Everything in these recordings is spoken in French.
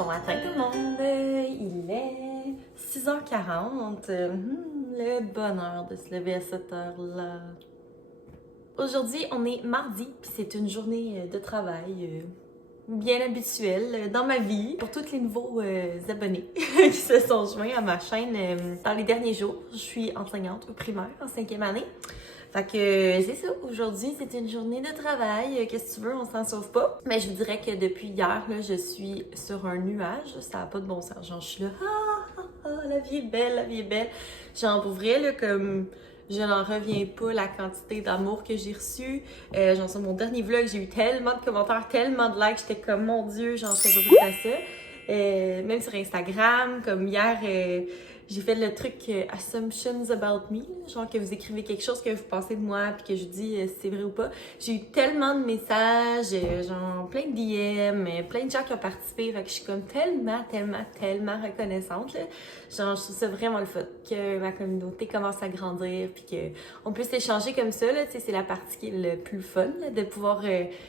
Bon matin tout le monde, il est 6h40, le bonheur de se lever à cette heure-là. Aujourd'hui, on est mardi, puis c'est une journée de travail bien habituelle dans ma vie. Pour tous les nouveaux abonnés qui se sont joints à ma chaîne dans les derniers jours, je suis enseignante au primaire en 5e année. Fait que c'est ça, aujourd'hui c'est une journée de travail, qu'est-ce que tu veux, on s'en sauve pas. Mais je vous dirais que depuis hier, là, je suis sur un nuage, ça n'a pas de bon sens. Genre je suis là, la vie est belle, la vie est belle. Genre pour vrai, là, comme je n'en reviens pas la quantité d'amour que j'ai reçu. Genre sur mon dernier vlog, j'ai eu tellement de commentaires, tellement de likes, j'étais comme mon Dieu, j'en sais pas plus à ça. Même sur Instagram, comme hier... j'ai fait le truc Assumptions About Me, genre que vous écrivez quelque chose que vous pensez de moi puis que je dis si c'est vrai ou pas. J'ai eu tellement de messages, genre plein de DM, plein de gens qui ont participé, fait que je suis comme tellement reconnaissante, là. Genre je trouve ça vraiment le fun que ma communauté commence à grandir puis qu'on puisse échanger comme ça, là, tu sais, c'est la partie qui est le plus fun, là, de pouvoir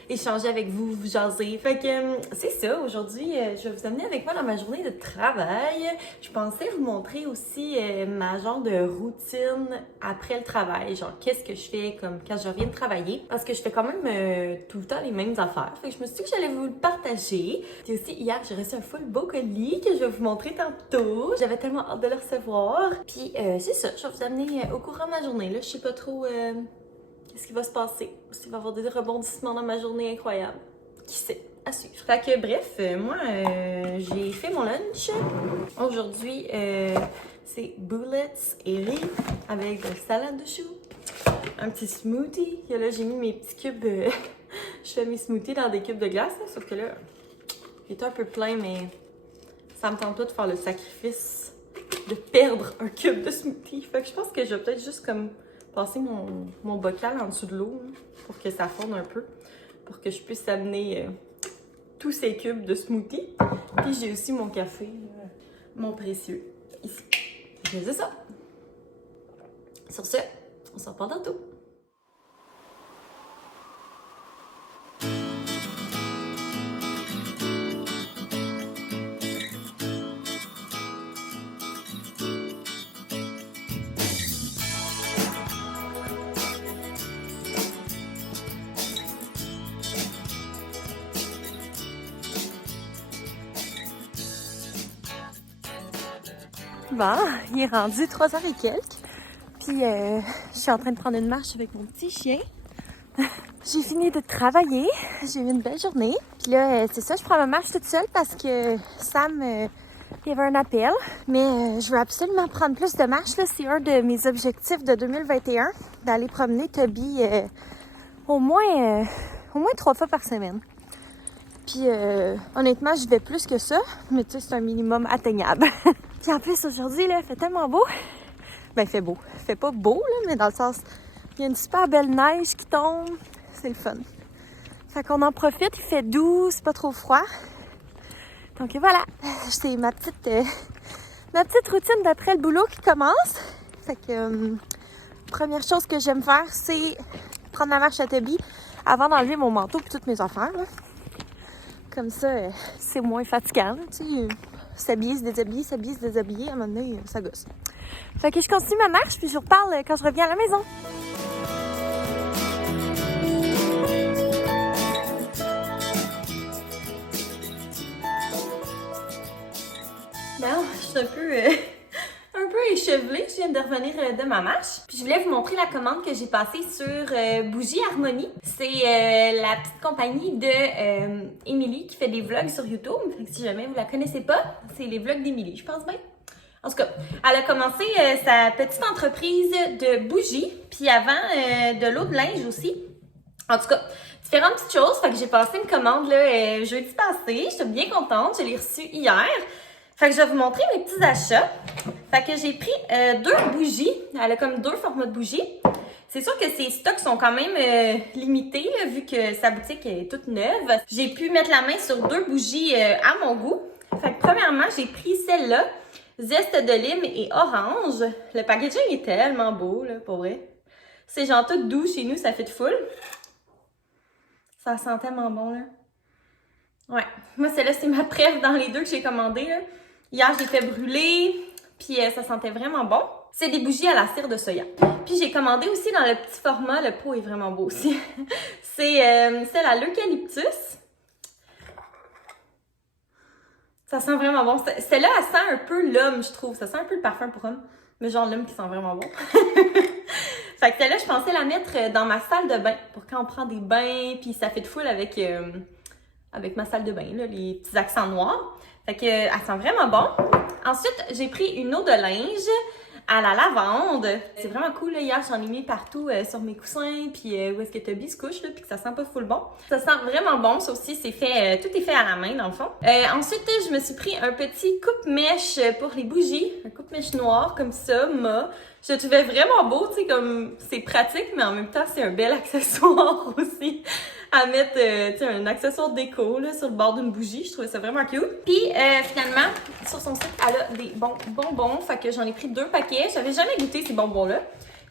échanger avec vous, vous jaser. Fait que c'est ça, aujourd'hui je vais vous amener avec moi dans ma journée de travail. Je pensais vous montrer aussi ma genre de routine après le travail, genre qu'est-ce que je fais comme quand je reviens de travailler, parce que je fais quand même tout le temps les mêmes affaires, fait que je me suis dit que j'allais vous le partager. Puis aussi hier j'ai reçu un full beau colis que je vais vous montrer tantôt, j'avais tellement hâte de le recevoir. Puis c'est ça, je vais vous amener au courant de ma journée, là je sais pas trop qu'est-ce qui va se passer, s'il va y avoir des rebondissements dans ma journée incroyables, qui sait. À suivre. Fait que bref, moi j'ai fait mon lunch. Aujourd'hui, c'est bullets et riz avec de salade de choux. Un petit smoothie. Et là, j'ai mis mes petits cubes. Je fais mes smoothies dans des cubes de glace, là, sauf que là, il est un peu plein, mais ça me tente pas de faire le sacrifice de perdre un cube de smoothie. Fait que je pense que je vais peut-être juste comme passer mon bocal en dessous de l'eau pour que ça fonde un peu, pour que je puisse amener tous ces cubes de smoothie. Puis j'ai aussi mon café, mon précieux, ici. Je faisais ça. Sur ce, on se reparle tantôt. Bon, il est rendu 3h et quelques. Puis je suis en train de prendre une marche avec mon petit chien. J'ai fini de travailler. J'ai eu une belle journée. Puis là, c'est ça, je prends ma marche toute seule parce que Sam, il y avait un appel. Mais je veux absolument prendre plus de marche, là. C'est un de mes objectifs de 2021, d'aller promener Toby au moins 3 fois par semaine. Puis honnêtement, je vais plus que ça, mais tu sais, c'est un minimum atteignable. Puis en plus, aujourd'hui, là, il fait tellement beau. Ben, il fait beau. Il fait pas beau, là, mais dans le sens, il y a une super belle neige qui tombe. C'est le fun. Fait qu'on en profite, il fait doux, c'est pas trop froid. Donc voilà, c'est ma petite routine d'après le boulot qui commence. Fait que première chose que j'aime faire, c'est prendre la marche à Toby avant d'enlever mon manteau et toutes mes affaires, là. Comme ça, c'est moins fatigant, tu sais. S'habiller, se déshabiller, à un moment donné, ça gosse. Fait que je continue ma marche, puis je vous reparle quand je reviens à la maison. Bon, je suis un peu échevelée. Je viens de revenir de ma marche. Puis je voulais vous montrer la commande que j'ai passée sur Bougie Harmonie. C'est la petite compagnie de Émilie qui fait des vlogs sur YouTube. Fait que si jamais vous la connaissez pas, c'est les vlogs d'Émilie, je pense bien. En tout cas, elle a commencé sa petite entreprise de bougies, puis avant de l'eau de linge aussi. En tout cas, différentes petites choses. Fait que j'ai passé une commande là, jeudi passé. J'étais bien contente. Je l'ai reçue hier. Fait que je vais vous montrer mes petits achats. Fait que j'ai pris 2 bougies. Elle a comme 2 formats de bougies. C'est sûr que ses stocks sont quand même limités, là, vu que sa boutique est toute neuve. J'ai pu mettre la main sur 2 bougies à mon goût. Fait que premièrement, j'ai pris celle-là. Zeste de lime et orange. Le packaging est tellement beau, là, pour vrai. C'est genre tout doux chez nous, ça fait de full. Ça sent tellement bon, là. Ouais. Moi, celle-là, c'est ma préf dans les deux que j'ai commandées, là. Hier, je l'ai fait brûler, puis ça sentait vraiment bon. C'est des bougies à la cire de soya. Puis j'ai commandé aussi dans le petit format, le pot est vraiment beau aussi. C'est celle à l'eucalyptus. Ça sent vraiment bon. Celle-là, elle sent un peu l'homme, je trouve. Ça sent un peu le parfum pour homme, mais genre l'homme qui sent vraiment bon. Fait que celle-là, je pensais la mettre dans ma salle de bain pour quand on prend des bains, puis ça fait de full avec ma salle de bain, là, les petits accents noirs. Fait que elle sent vraiment bon. Ensuite, j'ai pris une eau de linge à la lavande. C'est vraiment cool, là. Hier, j'en ai mis partout sur mes coussins, puis où est-ce que Toby se couche, là, puis que ça sent pas full bon. Ça sent vraiment bon. Ça aussi, c'est fait, tout est fait à la main, dans le fond. Ensuite, je me suis pris un petit coupe-mèche pour les bougies. Un coupe-mèche noir, comme ça, je le trouvais vraiment beau, tu sais, comme c'est pratique, mais en même temps, c'est un bel accessoire aussi à mettre, tu sais, un accessoire déco, là, sur le bord d'une bougie. Je trouvais ça vraiment cute. Puis, finalement, sur son site, elle a des bonbons. Fait que j'en ai pris 2 paquets. J'avais jamais goûté ces bonbons-là.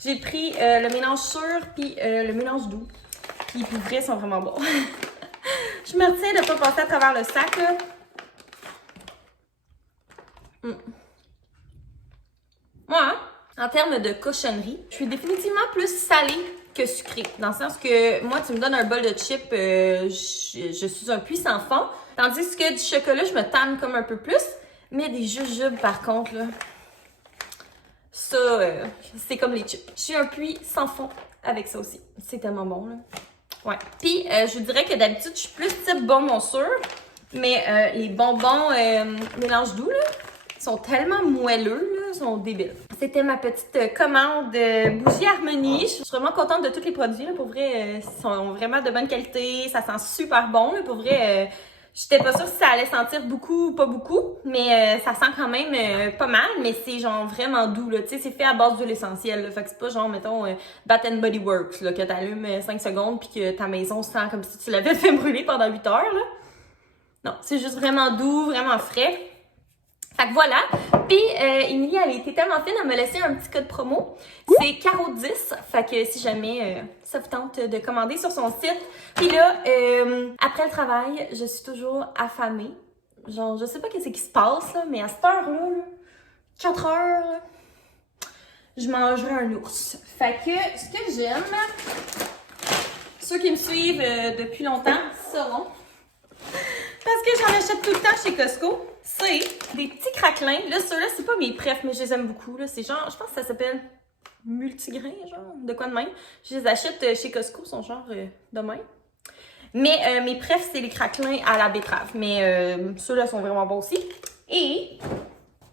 J'ai pris le mélange sûr, puis le mélange doux. Puis, pour vrai, ils sont vraiment bons. Je me retiens de pas passer à travers le sac, là. Moi, en termes de cochonnerie, je suis définitivement plus salée que sucrée. Dans le sens que moi, tu me donnes un bol de chips, je suis un puissant fond. Tandis que du chocolat, je me tanne comme un peu plus. Mais des jujubes, par contre, là, ça, c'est comme les chips. Je suis un puits sans fond avec ça aussi. C'est tellement bon, là. Ouais. Puis, je vous dirais que d'habitude, je suis plus type bonbon sûr. Mais les bonbons mélange doux, là, sont tellement moelleux, là, sont débiles. C'était ma petite commande bougie Harmonie. Je suis vraiment contente de tous les produits, là, pour vrai. Ils sont vraiment de bonne qualité. Ça sent super bon, là, pour vrai. J'étais pas sûre si ça allait sentir beaucoup ou pas beaucoup, mais ça sent quand même pas mal, mais c'est genre vraiment doux, là. Tu sais, c'est fait à base d'huile essentielle, là. Fait que c'est pas genre, mettons, Bath and Body Works, là, que t'allumes 5 secondes puis que ta maison sent comme si tu l'avais fait brûler pendant 8 heures, là. Non, c'est juste vraiment doux, vraiment frais. Fait que voilà. Puis, Émilie, elle était tellement fine, elle m'a laissé un petit code promo. C'est Caro10. Fait que si jamais ça vous tente de commander sur son site. Puis là, après le travail, je suis toujours affamée. Genre, je sais pas qu'est-ce qui se passe, là, mais à cette heure-là, 4 heures, là, je mangerai un ours. Fait que ce que j'aime, ceux qui me suivent depuis longtemps sauront, parce que j'en achète tout le temps chez Costco, c'est des petits craquelins. Là, ceux-là, c'est pas mes préfs, mais je les aime beaucoup. Là. C'est genre, je pense que ça s'appelle multigrain, genre, de quoi de même. Je les achète chez Costco, ils sont genre de même. Mais mes préfs, c'est les craquelins à la betterave. Mais ceux-là sont vraiment bons aussi. Et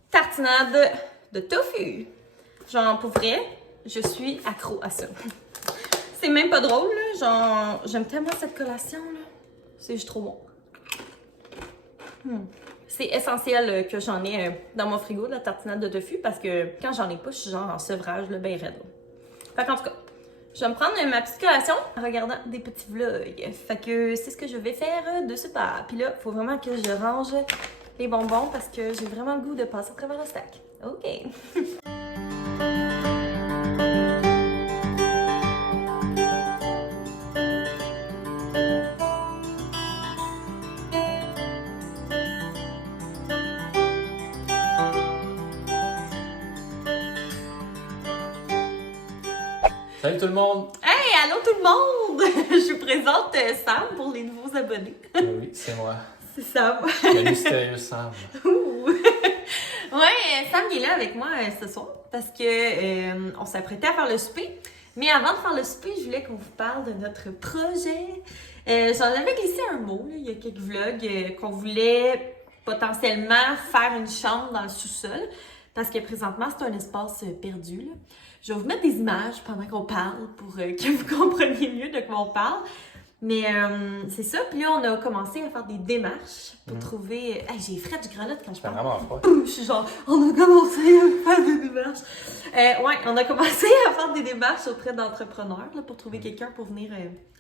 tartinade de tofu. Genre, pour vrai, je suis accro à ça. C'est même pas drôle, là. Genre, j'aime tellement cette collation, là. C'est juste trop bon. C'est essentiel que j'en ai dans mon frigo de la tartinade de tofu parce que quand j'en ai pas, je suis genre en sevrage, là, ben raide. Fait qu'en tout cas, je vais me prendre ma petite collation en regardant des petits vlogs. Fait que c'est ce que je vais faire de ce pas. Puis là, il faut vraiment que je range les bonbons parce que j'ai vraiment le goût de passer à travers le sac. OK. Salut tout le monde! Hey, allô tout le monde! Je vous présente Sam pour les nouveaux abonnés. Oui, c'est moi. C'est Sam. Le mystérieux Sam. Ouais, Sam il est là avec moi ce soir parce que on s'apprêtait à faire le souper. Mais avant de faire le souper, je voulais qu'on vous parle de notre projet. J'en avais glissé un mot, là, il y a quelques vlogs, qu'on voulait potentiellement faire une chambre dans le sous-sol. Parce que présentement, c'est un espace perdu, là. Je vais vous mettre des images pendant qu'on parle pour que vous compreniez mieux de quoi on parle. Mais c'est ça. Puis là, on a commencé à faire des démarches pour trouver... Hey, j'ai frais du granit quand je parle. C'est vraiment froid. Je suis genre, on a commencé à faire des démarches. Ouais, on a commencé à faire des démarches auprès d'entrepreneurs là, pour trouver quelqu'un pour venir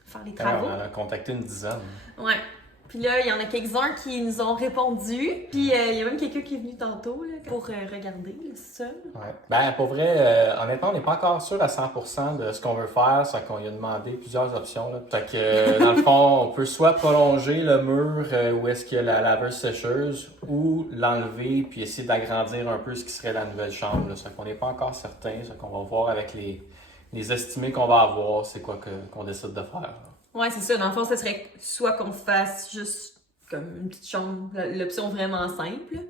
faire les travaux. On en a contacté une dizaine. Ouais. Puis là, il y en a quelques-uns qui nous ont répondu. Puis il y a même quelqu'un qui est venu tantôt là, pour regarder le sol. Ouais. Ben, pour vrai, honnêtement, on n'est pas encore sûr à 100% de ce qu'on veut faire. C'est qu'on lui a demandé plusieurs options. Là. Fait que, dans le fond, on peut soit prolonger le mur où est-ce qu'il y a la laveuse sécheuse ou l'enlever puis essayer d'agrandir un peu ce qui serait la nouvelle chambre. Là. Fait qu'on n'est pas encore certain. Fait qu'on va voir avec les estimés qu'on va avoir, c'est quoi qu'on décide de faire. Là. Ouais, c'est ça. Dans le fond, ce serait soit qu'on fasse juste comme une petite chambre, l'option vraiment simple,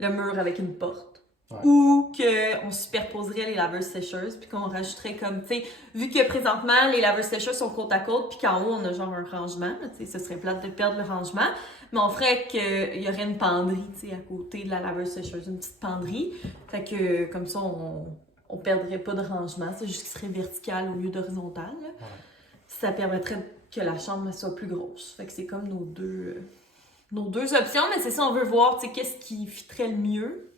le mur avec une porte, ou qu'on superposerait les laveuses sécheuses, puis qu'on rajouterait comme, tu sais, vu que présentement, les laveuses sécheuses sont côte à côte, puis qu'en haut, on a genre un rangement, tu sais, ce serait plate de perdre le rangement, mais on ferait qu'il y aurait une penderie, tu sais, à côté de la laveuse sécheuse, une petite penderie, fait que comme ça, on perdrait pas de rangement, c'est juste qu'il serait vertical au lieu d'horizontal, là. Ça permettrait que la chambre soit plus grosse. Fait que c'est comme nos deux options, mais c'est ça, on veut voir, tu sais, qu'est-ce qui fitterait le mieux.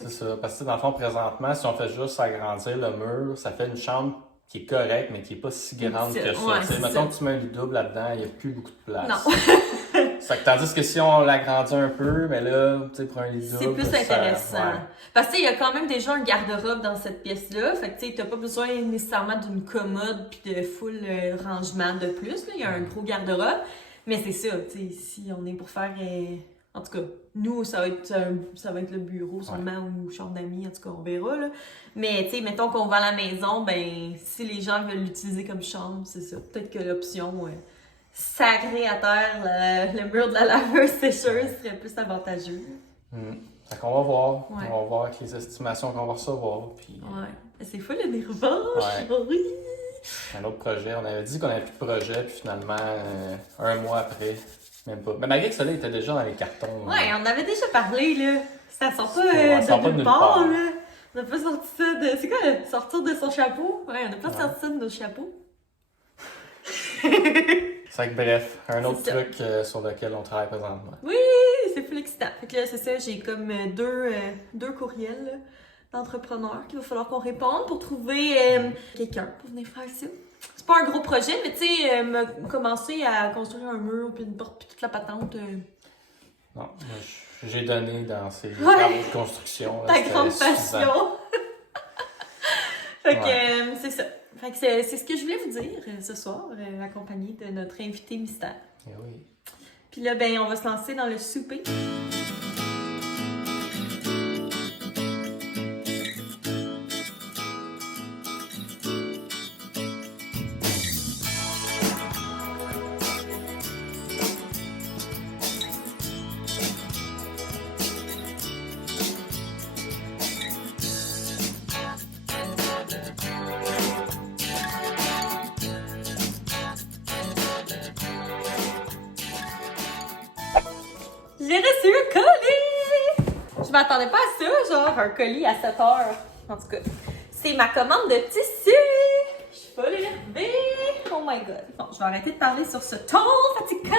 C'est ça, parce que dans le fond, présentement, si on fait juste agrandir le mur, ça fait une chambre qui est correcte, mais qui n'est pas si grande que ça. Ouais, mettons que tu mets un lit double là-dedans, il n'y a plus beaucoup de place. Non. Tandis que si on l'agrandit un peu, mais là, tu sais, pour un lit double... C'est plus intéressant. Ouais. Parce que, il y a quand même déjà un garde-robe dans cette pièce-là. Fait que, tu sais, t'as pas besoin nécessairement d'une commode puis de full rangement de plus. Là. Il y a un gros garde-robe. Mais c'est ça, tu sais, si on est pour faire... En tout cas, nous, ça va être le bureau sûrement ou chambre d'amis. En tout cas, on verra, là. Mais, tu sais, mettons qu'on va à la maison, ben, si les gens veulent l'utiliser comme chambre, c'est ça. Peut-être que l'option... sacré à terre, le mur de la laveuse sécheuse serait plus avantageux. Fait qu'on va voir. On va voir avec les estimations qu'on va recevoir. Puis, ouais. C'est fou le nervage. Oui. Un autre projet. On avait dit qu'on avait plus de projet, puis finalement, un mois après, même pas. Mais malgré que ça là, il était déjà dans les cartons. Ouais, on avait déjà parlé, là. Ça sort pas de nulle part, là. On n'a pas sorti ça de... C'est quoi, sortir de son chapeau? Ouais, on n'a pas sorti ça de nos chapeaux. C'est que bref, un autre truc sur lequel on travaille présentement. Oui, c'est full excitant. Fait que là, c'est ça, j'ai comme deux courriels là, d'entrepreneurs qu'il va falloir qu'on réponde pour trouver quelqu'un pour venir faire ça. C'est pas un gros projet, mais tu sais, commencer à construire un mur, puis une porte, puis toute la patente. Non, moi, j'ai donné dans ces travaux de construction. Ta grande passion. Fait que c'est ça. Fait que c'est ce que je voulais vous dire ce soir, accompagné de notre invité mystère. Et oui. Puis là, ben, on va se lancer dans le souper. J'ai reçu un colis! Je m'attendais pas à ça, genre un colis à 7 heures. En tout cas, c'est ma commande de tissu! Je suis pas énervée! Oh my god. Bon, je vais arrêter de parler sur ce ton fatigant.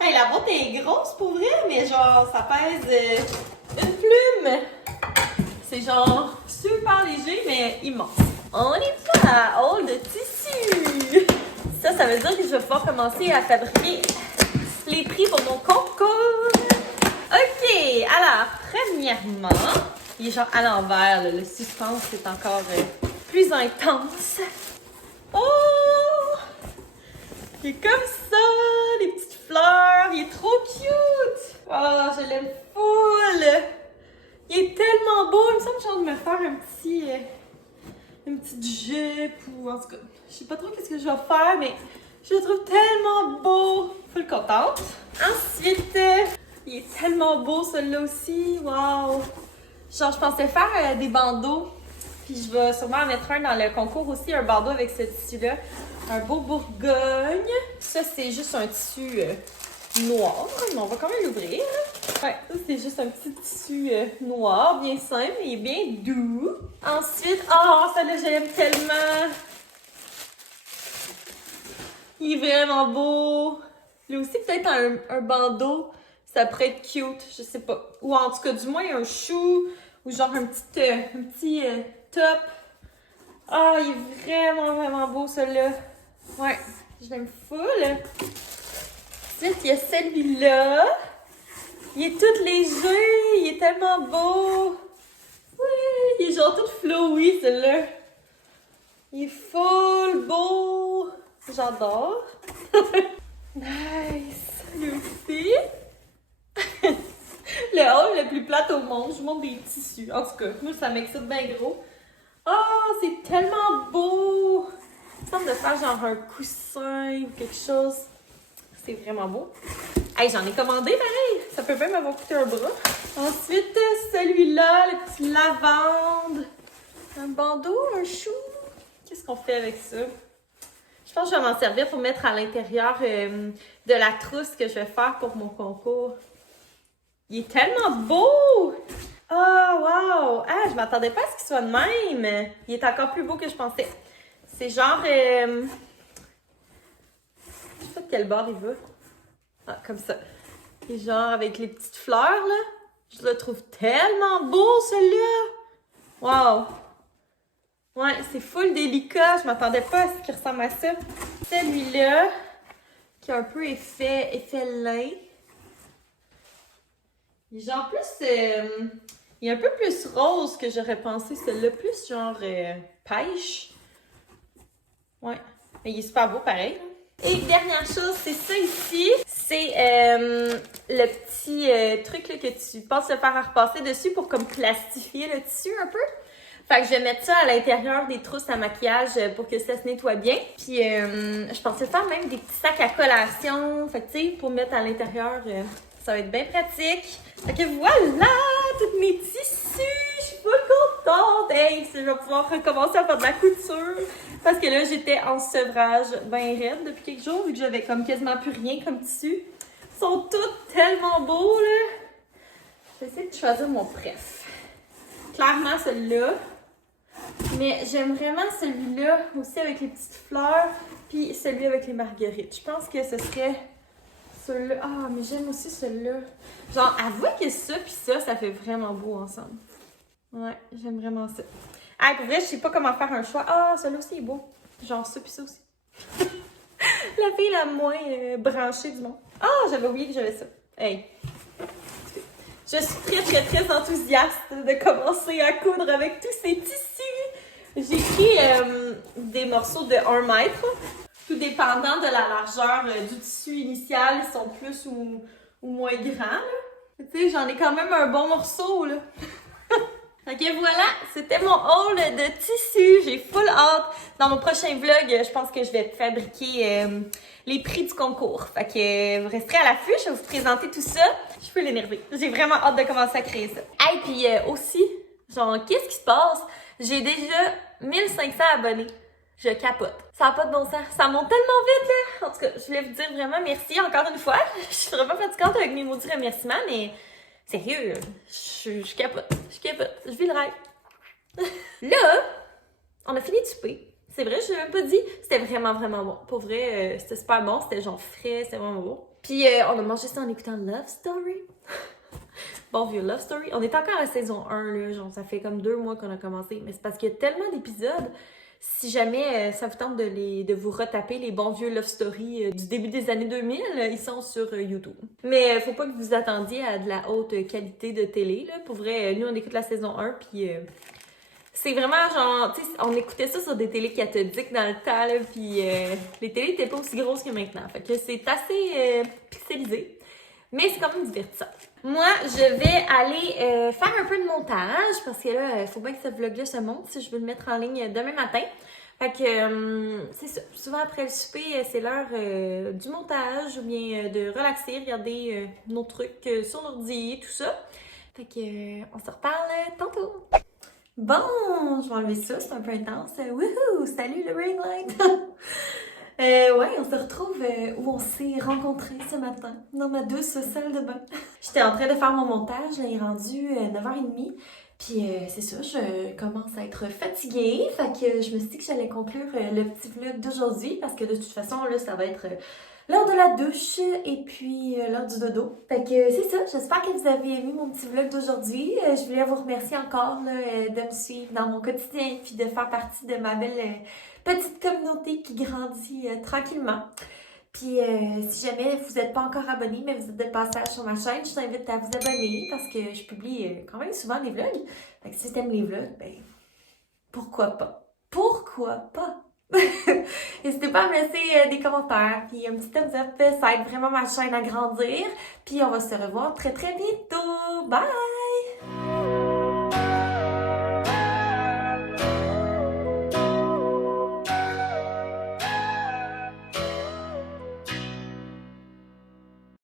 Hey, la boîte est grosse pour vrai, mais genre, ça pèse une plume. C'est genre super léger, mais immense. On est pas à haul de tissu! Ça veut dire que je vais pouvoir commencer à fabriquer les prix pour mon concours. OK, alors, premièrement, il est genre à l'envers, là, le suspense est encore plus intense. Oh! Il est comme ça, les petites fleurs, il est trop cute! Oh, je l'aime full! Il est tellement beau, il me semble que j'ai envie de me faire une petite jupe ou en tout cas, je sais pas trop qu'est-ce que je vais faire, mais je le trouve tellement beau! Full contente. Ensuite, il est tellement beau celui-là aussi. Wow! Genre, je pensais faire des bandeaux. Puis je vais sûrement en mettre un dans le concours aussi, un bandeau avec ce tissu-là. Un beau Bourgogne. Ça, c'est juste un tissu noir. Mais on va quand même l'ouvrir. Ouais, ça, c'est juste un petit tissu noir, bien simple et bien doux. Ensuite, oh, celui-là, je l'aime tellement. Il est vraiment beau. Lui aussi, peut-être un bandeau, ça pourrait être cute, je sais pas. Ou en tout cas, du moins, un chou, ou genre un petit top. Ah, il est vraiment, vraiment beau, celui-là. Ouais, je l'aime full. Ensuite, il y a celui-là. Il est tout léger, il est tellement beau. Oui, il est genre tout flowy, celui-là. Il est full beau. J'adore. Nice. Lui aussi. Le haul le plus plate au monde. Je vous montre des tissus. En tout cas, moi, ça m'excite bien gros. Oh, c'est tellement beau. Il semble de faire genre un coussin ou quelque chose. C'est vraiment beau. Hey, j'en ai commandé pareil. Ça peut même avoir coûté un bras. Ensuite, celui-là, le petit lavande. Un bandeau, un chou. Qu'est-ce qu'on fait avec ça? Je pense que je vais m'en servir pour mettre à l'intérieur de la trousse que je vais faire pour mon concours. Il est tellement beau! Oh, wow! Ah, je m'attendais pas à ce qu'il soit de même. Il est encore plus beau que je pensais. C'est genre... je sais pas de quel bord il va. Ah, comme ça. Et genre avec les petites fleurs, là. Je le trouve tellement beau, celui-là! Wow! Ouais, c'est full délicat. Je m'attendais pas à ce qu'il ressemble à ça. Celui-là, qui a un peu effet lin. Il est genre plus... il est un peu plus rose que j'aurais pensé. Celui-là, plus genre pêche. Ouais. Mais il est super beau, pareil. Et dernière chose, c'est ça ici. C'est le petit truc là, que tu penses te faire à repasser dessus pour comme plastifier le tissu un peu. Fait que je vais mettre ça à l'intérieur des trousses à maquillage pour que ça se nettoie bien. Puis je pensais faire même des petits sacs à collation. Fait que tu sais, pour mettre à l'intérieur, ça va être bien pratique. Fait que voilà, tous mes tissus. Je suis full contente. Hey, je vais pouvoir recommencer à faire de la couture. Parce que là, j'étais en sevrage bien raide depuis quelques jours, vu que j'avais comme quasiment plus rien comme tissu. Ils sont tous tellement beaux, là. Je vais essayer de choisir mon préf. Clairement, celui-là. Mais j'aime vraiment celui-là, aussi avec les petites fleurs, puis celui avec les marguerites. Je pense que ce serait celui-là. Ah, mais j'aime aussi celui-là. Genre, avouez que ça puis ça fait vraiment beau ensemble. Ouais, j'aime vraiment ça. Ah, pour vrai, je sais pas comment faire un choix. Ah, celui-là aussi est beau. Genre ça puis ça aussi. La fille la moins branchée du monde. Ah, j'avais oublié que j'avais ça. Hey. Je suis très enthousiaste de commencer à coudre avec tous ces tissus. J'ai pris des morceaux de 1 mètre. Tout dépendant de la largeur du tissu initial, ils sont plus ou moins grands. Tu sais, j'en ai quand même un bon morceau, là. Ok, voilà, c'était mon haul de tissu. J'ai full hâte. Dans mon prochain vlog, je pense que je vais fabriquer les prix du concours. Fait que vous resterez à l'affût, je vais vous présenter tout ça. Je peux l'énerver. J'ai vraiment hâte de commencer à créer ça. Hey, puis aussi, genre, qu'est-ce qui se passe? J'ai déjà 1500 abonnés. Je capote. Ça n'a pas de bon sens. Ça monte tellement vite, là. En tout cas, je voulais vous dire vraiment merci encore une fois. Je suis vraiment fatigante avec mes maudits remerciements, mais sérieux, je capote. Je capote. Je vis le rêve. Là, on a fini de souper. C'est vrai, je l'ai même pas dit. C'était vraiment bon. Pour vrai, c'était super bon. C'était genre frais, c'était vraiment beau. Puis on a mangé ça en écoutant Love Story. Bon vieux Love Story. On est encore à saison 1, là. Genre, ça fait comme 2 mois qu'on a commencé. Mais c'est parce qu'il y a tellement d'épisodes. Si jamais ça vous tente de vous retaper les bons vieux Love Story du début des années 2000, ils sont sur YouTube. Mais faut pas que vous attendiez à de la haute qualité de télé, là. Pour vrai, nous on écoute la saison 1, puis c'est vraiment genre, tu sais, on écoutait ça sur des télés cathodiques dans le temps, là, puis les télés étaient pas aussi grosses que maintenant. Fait que c'est assez pixelisé. Mais c'est quand même divertissant. Moi, je vais aller faire un peu de montage parce que là, il faut bien que ce vlog-là se monte si je veux le mettre en ligne demain matin. Fait que c'est ça. Souvent après le souper, c'est l'heure du montage ou bien de relaxer, regarder nos trucs sur l'ordi, tout ça. Fait que on se reparle tantôt. Bon, je vais enlever ça, c'est un peu intense. Wouhou! Salut le ring light! Ouais, on se retrouve où on s'est rencontrés ce matin, dans ma douce salle de bain. J'étais en train de faire mon montage, là, il est rendu 9h30. Puis c'est ça, je commence à être fatiguée. Fait que je me suis dit que j'allais conclure le petit vlog d'aujourd'hui parce que de toute façon, là, ça va être l'heure de la douche et puis l'heure du dodo. Fait que c'est ça, j'espère que vous avez aimé mon petit vlog d'aujourd'hui. Je voulais vous remercier encore là, de me suivre dans mon quotidien puis de faire partie de ma belle petite communauté qui grandit tranquillement. Puis si jamais vous n'êtes pas encore abonné, mais vous êtes de passage sur ma chaîne, je t'invite à vous abonner parce que je publie quand même souvent des vlogs. Fait que si t'aimes les vlogs, ben pourquoi pas? Pourquoi pas? N'hésitez pas à me laisser des commentaires, puis un petit thumbs up, ça aide vraiment ma chaîne à grandir. Puis on va se revoir très très bientôt. Bye!